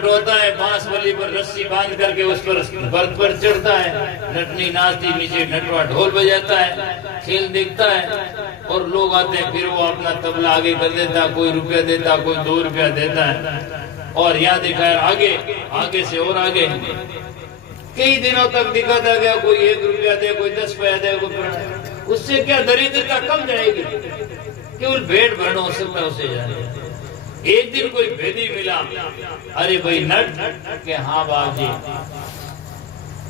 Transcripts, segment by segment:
होता है, बांस वाली पर रस्सी बांध करके उस पर बर्फ पर चढ़ता है, नटनी नाचती, नीचे नटवा ढोल बजाता है, खेल देखता है और लोग आते हैं। फिर वो अपना तबला आगे कर देता, कोई रुपया देता, कोई 2 रुपया देता है और यहाँ दिखा है आगे आगे से और आगे। कई दिनों तक दिखाता गया, कोई 1 रुपया दे, कोई 10 पैसा दे, कोई। उससे क्या दरिद्रता कम जाएगी, केवल भेंट भरण हो सकता है उसे जाने। एक दिन कोई भेदी मिला, अरे भाई नट के हाँ बाबूजी,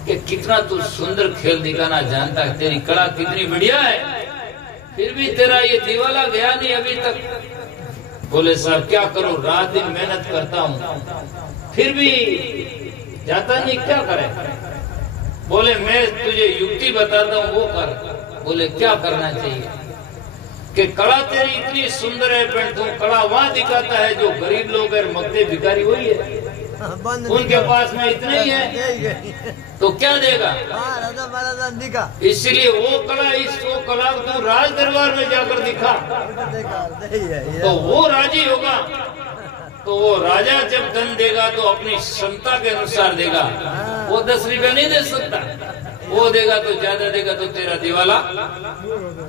कि कितना तू सुंदर खेल दिखाना जानता है, तेरी कला कितनी बढ़िया है, फिर भी तेरा ये दीवाला गया नहीं अभी तक। बोले साहब क्या करूं, रात दिन मेहनत करता हूं फिर भी जाता नहीं, क्या करे। बोले मैं तुझे युक्ति बताता हूं, वो कर। बोले क्या करना चाहिए, कि कला तेरी इतनी सुंदर है, पर तू कला वहाँ दिखाता है जो गरीब लोग है, मगते भिखारी वही है, उनके पास में इतना ही है, तो क्या देगा। इसलिए वो कला तू राज दरबार में जाकर दिखा, तो वो राजी होगा। तो वो राजा जब धन देगा तो अपनी क्षमता के अनुसार देगा, वो 10 रुपया नहीं दे सकता, वो देगा तो ज्यादा देगा, तो तेरा दिवाला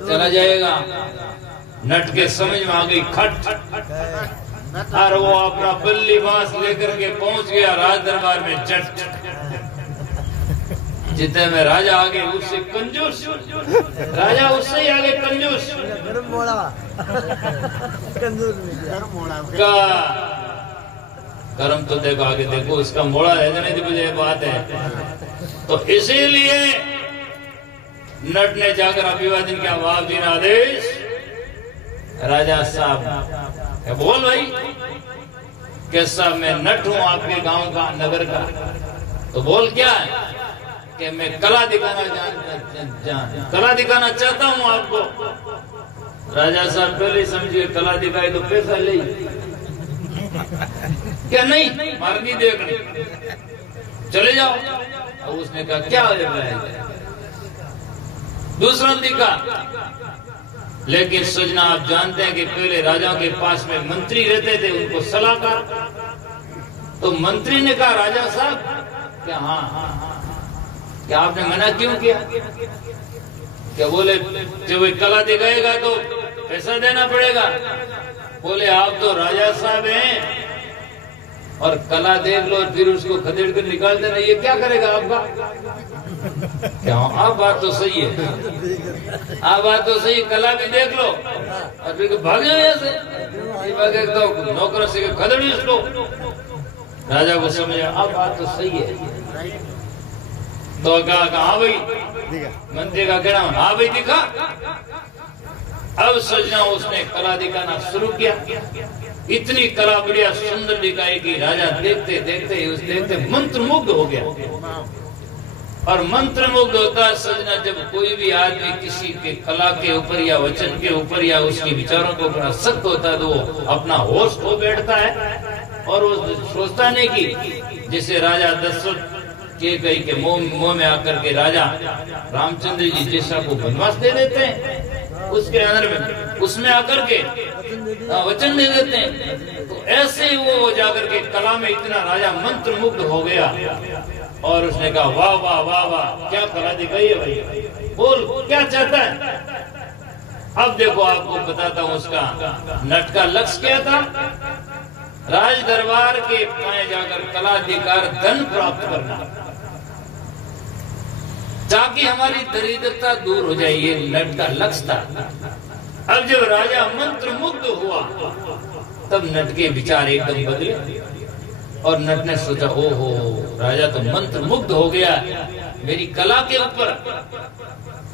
चला जाएगा। नट के समझ में आ गई खट, और वो अपना बल्ली बांस लेकर के पहुंच गया राज दरबार में। चट जितने में राजा आगे उससे कंजूस, राजा उससे ही आगे कंजूस का कर्म तो देखो, आगे देखो, इसका मोड़ा है नहीं मुझे बात है। तो इसीलिए नट ने जाकर अभिवादन किया, बाप जी ने आदेश, राजा साहब बोल भाई, कैसा मैं नट हूं आपके गांव का, नगर का, तो बोल क्या है कि मैं कला दिखाना कला दिखाना चाहता हूं आपको। राजा साहब पहले समझिए, कला दिखाए तो पैसा ले, क्या नहीं मारनी देख चले जाओ। और उसने कहा क्या हो है, दूसरा दिखा। लेकिन सजना आप जानते हैं कि पहले राजाओं के पास में मंत्री रहते थे, उनको सलाहकार। तो मंत्री ने कहा राजा साहब क्या, हाँ क्या आपने मना क्यों किया। क्या बोले जब वो कला दिखाएगा तो पैसा देना पड़ेगा। बोले आप तो राजा साहब हैं और कला देख लो फिर उसको खदेड़ कर निकाल देना, ये क्या करेगा आपका। क्या आप बात तो सही है, आप बात तो सही, कला भी देख लो और फिर भाग जाओ ऐसे, तो नौकर से खदेड़ी उसको। राजा को समझ आप बात तो सही है, तो कहा हाँ भाई, मंत्री का कहना हाँ भाई दिखा। अब सजना उसने कला दिखाना शुरू किया, इतनी कला बढ़िया सुंदर दिखाई कि राजा देखते देखते मंत्रमुग्ध हो गया। और मंत्रमुग्ध होता सजना जब कोई भी आदमी किसी के कला के ऊपर या वचन के ऊपर या उसके विचारों के ऊपर आसक्त होता है, तो वो अपना होश खो बैठता है और वो सोचता नहीं कि जैसे राजा दशरथ के कई के मुंह में आकर के राजा रामचंद्र जी जैसा को वनवास दे देते हैं, उसके अंदर में उसमें आकर के वचन दे देते हैं। तो ऐसे ही वो जाकर के कला में इतना राजा मंत्र मुग्ध हो गया और उसने कहा वाह वाह वाह वाह, क्या कला दिखाई है भाई, बोल क्या चाहता है। अब देखो आपको बताता हूँ उसका नट का लक्ष्य क्या था। राज दरबार के पाए जाकर कलाधिकार धन प्राप्त करना, ताकि हमारी दरिद्रता दूर हो जाए, ये नट का लक्ष्य था। अब जब राजा मंत्र मुग्ध हुआ तब नट के विचार एकदम बदले और नट ने सोचा ओहो, राजा तो मंत्र मुग्ध हो गया मेरी कला के ऊपर,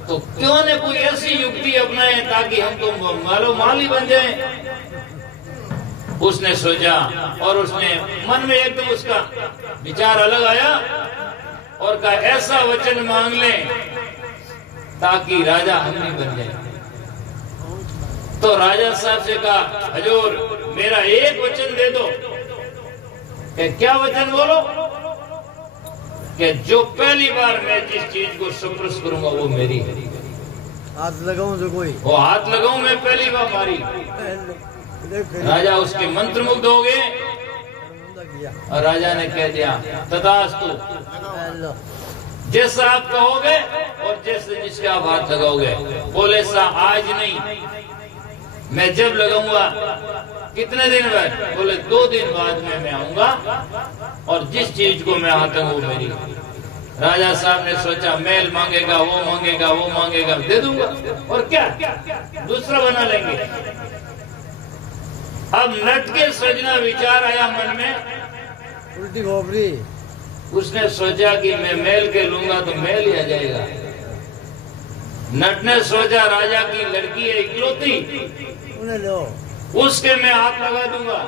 तो क्यों न कोई ऐसी युक्ति अपनाए ताकि हम तो मालो माल ही बन जाए। उसने सोचा और उसने मन में एकदम उसका विचार अलग आया और कहा ऐसा वचन मांग ले ताकि राजा हम ही बन जाए। तो राजा साहब से कहा हजूर मेरा एक वचन दे दो। क्या वचन बोलो। कि जो पहली बार मैं जिस चीज को सुप्रस करूंगा वो मेरी है। हाथ लगाऊं जो कोई वो हाथ लगाऊं मैं पहली बार मारी। राजा उसके मंत्रमुग्ध हो गए दिया। और राजा ने कह दिया तथास्तु, लो जैसा आप कहोगे और जैसे जिसके आप हाथ लगाओगे। बोले सा आज नहीं, मैं जब लगाऊंगा। कितने दिन बाद? बोले 2 दिन बाद में मैं आऊंगा और जिस चीज को मैं हाथ वो मेरी। राजा साहब ने सोचा मेल मांगेगा, वो मांगेगा, वो मांगेगा, दे दूंगा और क्या दूसरा बना लेंगे। अब नट के सजना विचार आया मन में, उल्टी खोपड़ी। उसने सोचा कि मैं मेल के लूंगा तो मेल ही आ जाएगा। नट ने सोचा राजा की लड़की है इकलौती, उन्हें लो उसके मैं हाथ लगा दूंगा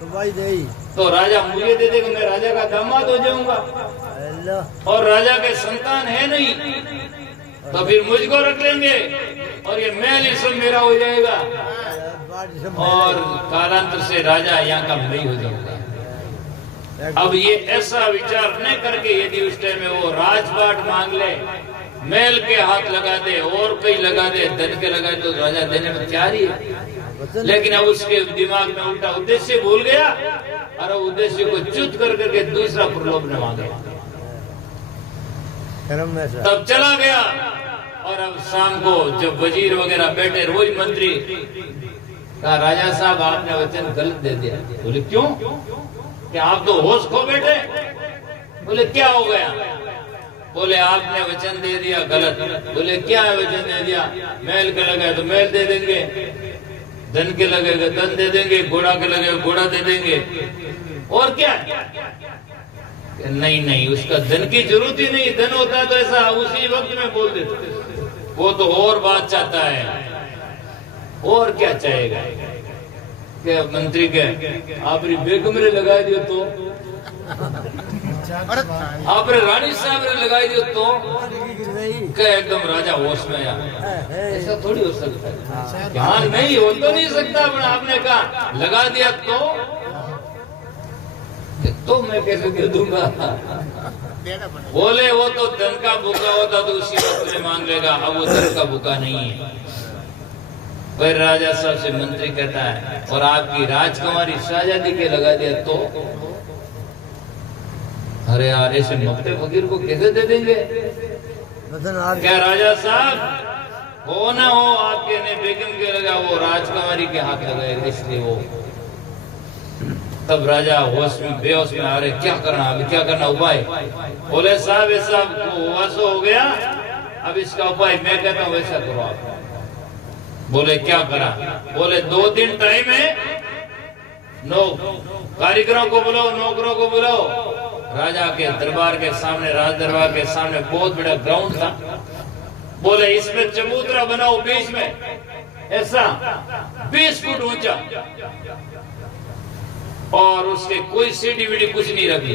तो भाई दे। तो राजा मुझे दे देगा, मैं राजा का दामाद हो जाऊंगा। लो और राजा के संतान है नहीं तो फिर मुझको रख लेंगे और ये महल ही सब मेरा हो जाएगा और कालांतर से राजा यहाँ का नहीं हो जाऊंगा। अब ये ऐसा विचार न करके यदि उस टाइम में वो राजपाट मांग ले, महल के हाथ लगा दे और कहीं लगा दे, धन के लगा दे, तो राजा देने में तैयार ही है। लेकिन अब उसके दिमाग में उल्टा उद्देश्य भूल गया और उद्देश्य को च्युत कर करके दूसरा प्रलोभन मांगे। तब चला गया और अब शाम को जब वजीर वगैरह बैठे, रोज मंत्री कहा राजा साहब आपने वचन गलत दे दिया। बोले क्यों? क्या आप तो होश खो बैठे? बोले क्या हो गया? बोले आपने वचन दे दिया गलत। बोले क्या है वचन दे दिया? महल के लगे तो महल दे देंगे, धन के लगेगा धन दे देंगे, घोड़ा के लगेगा घोड़ा दे देंगे और क्या? नहीं नहीं, उसका धन की जरूरत ही नहीं, धन होता तो ऐसा उसी वक्त में बोल देते। वो तो और बात चाहता है, और क्या चाहेगा? क्या मंत्री के आपने बेगम ने लगा दियो तो, आपने रानी साहब ने लगा दियो तो क्या एकदम राजा होश में आया? ऐसा थोड़ी हो सकता है। हाँ नहीं हो तो नहीं सकता, पर आपने कहा लगा दिया तो मैं कैसे दे दूंगा? बोले वो तो धन का भूखा होता तो उसी वक्त में मांग लेगा, अब वो धन का भूखा नहीं है। फिर राजा साहब से मंत्री कहता है और आपकी राजकुमारी शाहजादी के लगा दिया तो? अरे यार ऐसे मक्ते फकीर को कैसे दे देंगे? क्या राजा साहब हो ना हो आपके ने बेगम के लगा, वो राजकुमारी के हाथ लगाएगा इसलिए वो। तब राजा होश में बेहोश में आ रहे, क्या करना अभी, क्या करना उपाय? बोले साहब ऐसा हुआसो हो गया, अब इसका उपाय मैं कहता हूँ वैसा करो आप। बोले क्या करा? बोले 2 दिन टाइम है, कारीगरों को बुलाओ, नौकरों को बुलाओ। राजा के दरबार के सामने, राज दरबार के सामने बहुत बड़ा ग्राउंड था। बोले इसमें चबूतरा बनाओ बीच में, ऐसा 20 फुट ऊंचा, और उसके कोई सीढ़ी वीढ़ी कुछ नहीं रखी।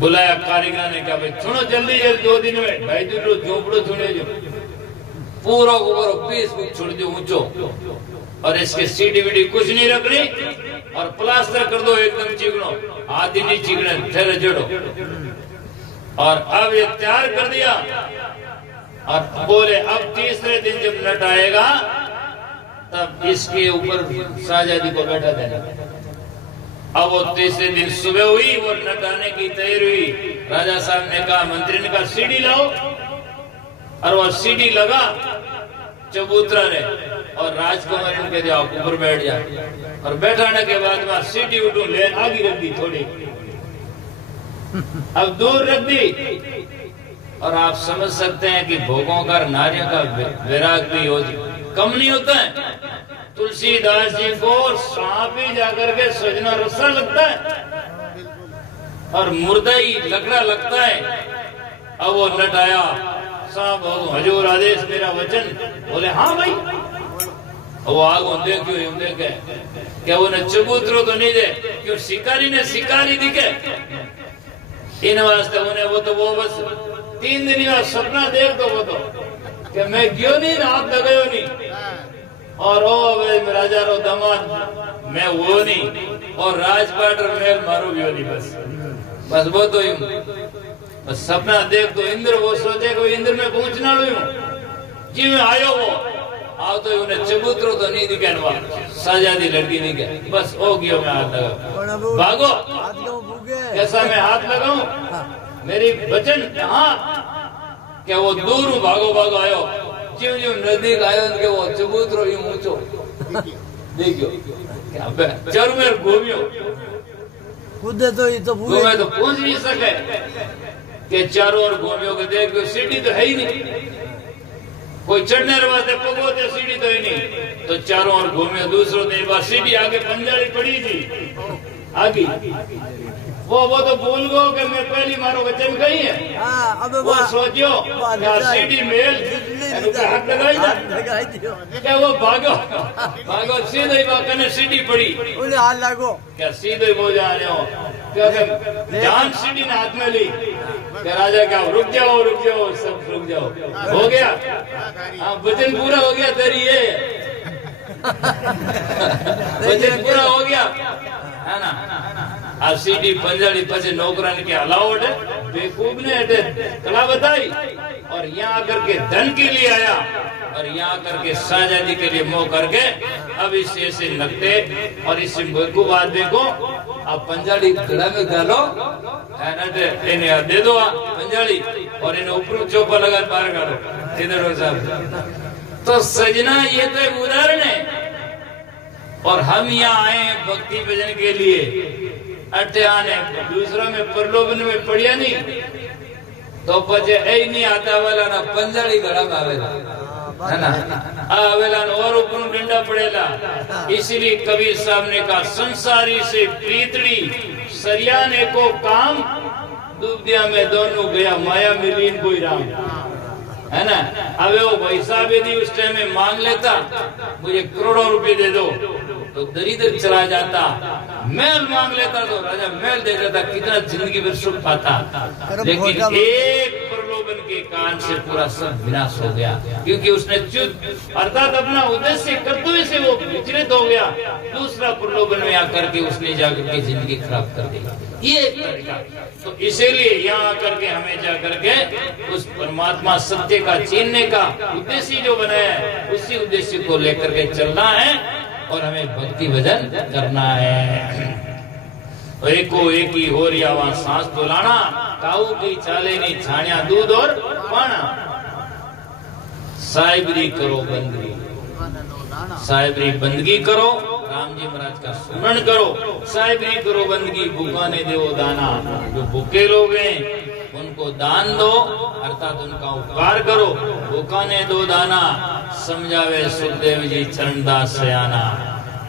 बुलाया कारीगर ने कहा भाई सुनो जल्दी जल्दी 2 दिन में भाई दूसरो झोपड़ो छुड़े जो पूरा को पूरा 20 फुट छोड़ दो ऊंचो, और इसके सीढ़ी वीढ़ी कुछ नहीं रखनी, और प्लास्टर कर दो एकदम चिकनो, आधी नहीं चिकने ठहरे जड़ो। और अब ये तैयार कर दिया और बोले अब तीसरे दिन जब नट आएगा तब इसके ऊपर शाहजादी को बैठा देना। अब वो तीसरे दिन सुबह हुई, वो नट आने की तैयारी हुई। राजा साहब ने कहा, मंत्री ने कहा सीढ़ी लाओ, और वो सीढ़ी लगा चबूतरा ने, और राजकुमारी ने कह दिया आप ऊपर बैठ जा, और बैठाने के बाद में सीढ़ी उठू ले आगे रख दी थोड़ी, अब दूर रख दी। और आप समझ सकते हैं कि भोगों का नारियों का विराग भी हो कम नहीं होता है। तुलसीदास जी को सांप ही जाकर के सजना रस्सा लगता है और मुर्दा ही लकड़ा लगता है। अब वो नट आया, साहब हजूर आदेश मेरा वचन। बोले हाँ भाई। वो आगो देखे क्या उन्हें चबूतरो तो नहीं दे, क्यों शिकारी ने शिकारी दिखे इन वास्ते उन्हें वो बस 3 दिन का सपना देख दो वो तो कि मैं क्यों नहीं हाथ लगायो नहीं, और ओ राजा रो दामाद मैं वो नहीं, और राजपाट और महल मारो भी नहीं, बस वो तो बस सपना देख दो। इंद्र वो सोचे कि इंद्र में पहुंचना जी में आयो वो, आओ तो उन्हें चबूतरो तो नहीं दिखाने साजादी लड़की नहीं क्या बस हो गया मैं हाथ लगा भागो हाथ क्यों फूके कैसा मैं हाथ लगाऊं मेरी वचन हाँ क्या वो दूर भागो भागो आयो ज्यों ज्यों नजदीक आयो उनके वो चबूतरो यूं ऊंचो देखियो क्या चारों में घूमियो कूदे तो ये तो फूके घूमे तो पहुंच नहीं सके कि चारों ओर घूमियो के देख सीढ़ी तो है ही नहीं कोई चढ़ने वास्ते पगोते सीढ़ी तो ही नहीं तो चारों ओर घूमियो दूसरों ने बार सीढ़ी आगे पंजाड़ी पड़ी थी आगे वो तो भूल गो कि मैं पहली मारो वचन कही है हाँ अब वो सोचो क्या सीढ़ी मेल हाथ लगाई दियो क्या वो भागो भागो सीधे ही कने सीढ़ी पड़ी उन्हें हाथ लागो क्या सीधे वो जा रहे हो क्या जान सीढ़ी ने हाथ में ली क्या राजा क्या रुक जाओ सब रुक जाओ हो गया हाँ वचन पूरा हो गया तेरी ये वचन पूरा हो गया है ना आ सीढ़ी पंजाड़ी पचे नौकरान के अलावट बेवकूफ ने हटे कला बताई और यहाँ आकर के धन के लिए आया और यहाँ आकर के शाहजादी के लिए मोह करके अब इसे ऐसे लगते और इसे बेवकूफ आदमी को आप पंजाड़ी गला में डालो इन्हें दे दो पंजाड़ी और इन्हें ऊपर चौपा लगा बाहर काटो इधर साहब तो सजना ये तो एक उदाहरण है और हम यहाँ आए भक्ति भजन के लिए अटे आने दूसरा में प्रलोभन में पड़िया नहीं तो पचे ऐ नहीं आता वाला ना पंजाड़ी गड़ा में आवेला है ना आवेला और ऊपर डंडा पड़ेला इसीलिए कबीर साहब ने कहा संसारी से प्रीतड़ी सरियाने को काम दुबिया में दोनों गया माया मिलीन कोई राम है ना अब वो पैसा भी दी उस टाइम में मांग लेता मुझे करोड़ों रुपए दे दो तो दरिद्र चला जाता महल मांग लेता तो राजा महल दे देता कितना जिंदगी में सुख पाता लेकिन एक प्रलोभन के कारण से पूरा सब विनाश हो गया क्योंकि उसने च्युत अर्थात अपना उद्देश्य कर्तव्य से वो विचलित हो गया दूसरा प्रलोभन में आकर के उसने जाकर के जिंदगी खराब कर दी ये तो इसीलिए यहाँ आकर के हमें जाकर के उस परमात्मा सत्य का चीनने का उद्देश्य जो बनाया है उसी उद्देश्य को लेकर के चलना है और हमें भक्ति भजन करना है एको एक ही हो रिया वहां सांस तो लाना काऊ की चाले नहीं छानिया दूध और पाना साहिबरी करो बंदगी साहिबरी बंदगी करो राम जी महाराज का स्मरण करो साहिबरी करो बंदगी भूखाने देवो दाना जो भूखे लोग हैं उनको दान दो अर्थात उनका उपकार करो भूखाने दो दाना समझावे सुखदेव जी चरणदास सयाना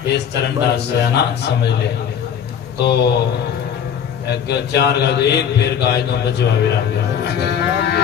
इस चरणदास सयाना समझ ले तो 4 का 1 फिर गाय तो बचवा विराम